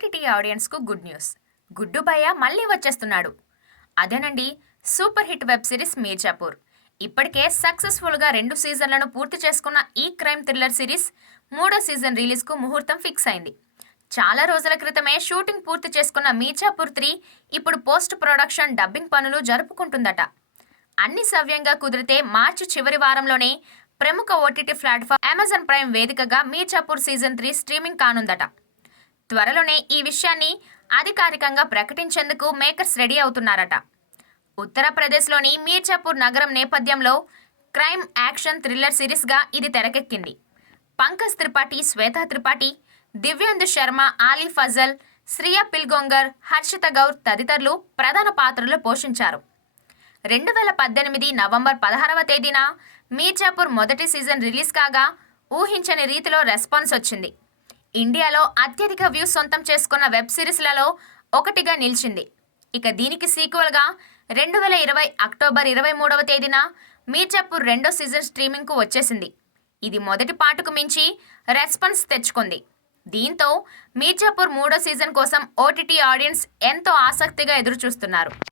OTT ఆడియన్స్కు good news. గుడ్డు భయ్య మళ్ళీ వచ్చేస్తున్నాడు. అదేనండి super hit web series Mirzapur. ఇప్పటికే సక్సెస్ఫుల్గా రెండు సీజన్లను పూర్తి చేసుకున్న ఈ క్రైమ్ థ్రిల్లర్ సిరీస్ మూడో సీజన్ రిలీజ్కు ముహూర్తం ఫిక్స్ అయింది. చాలా రోజుల క్రితమే షూటింగ్ పూర్తి చేసుకున్న మీర్జాపూర్ త్రీ ఇప్పుడు పోస్ట్ ప్రొడక్షన్ డబ్బింగ్ పనులు జరుపుకుంటుందట. అన్ని సవ్యంగా కుదిరితే మార్చి చివరి వారంలోనే ప్రముఖ ఓటీటీ ప్లాట్ఫామ్ అమెజాన్ ప్రైమ్ వేదికగా మీర్జాపూర్ సీజన్ త్రీ స్ట్రీమింగ్ కానుందట. త్వరలోనే ఈ విషయాన్ని అధికారికంగా ప్రకటించేందుకు మేకర్స్ రెడీ అవుతున్నారట. ఉత్తరప్రదేశ్లోని మీర్జాపూర్ నగరం నేపథ్యంలో క్రైమ్ యాక్షన్ థ్రిల్లర్ సిరీస్గా ఇది తెరకెక్కింది. పంకజ్ త్రిపాఠి శ్వేతా త్రిపాఠి దివ్యాందు శర్మ ఆలీ ఫజల్ శ్రియా పిల్గొంగర్ హర్షిత గౌర్ తదితరులు ప్రధాన పాత్రలు పోషించారు. రెండు వేల పద్దెనిమిది నవంబర్ పదహారవ తేదీన మీర్జాపూర్ మొదటి సీజన్ రిలీజ్ కాగా ఊహించని రీతిలో రెస్పాన్స్ వచ్చింది. ఇండియాలో అత్యధిక వ్యూస్ సొంతం చేసుకున్న వెబ్ సిరీస్లలో ఒకటిగా నిలిచింది. ఇక దీనికి సీక్వల్గా రెండు వేల ఇరవై అక్టోబర్ ఇరవై మూడవ తేదీన మీర్జాపూర్ రెండో సీజన్ స్ట్రీమింగ్కు వచ్చేసింది. ఇది మొదటి పాటకు మించి రెస్పాన్స్ తెచ్చుకుంది. దీంతో మీర్జాపూర్ మూడో సీజన్ కోసం ఓటీటీ ఆడియన్స్ ఎంతో ఆసక్తిగా ఎదురుచూస్తున్నారు.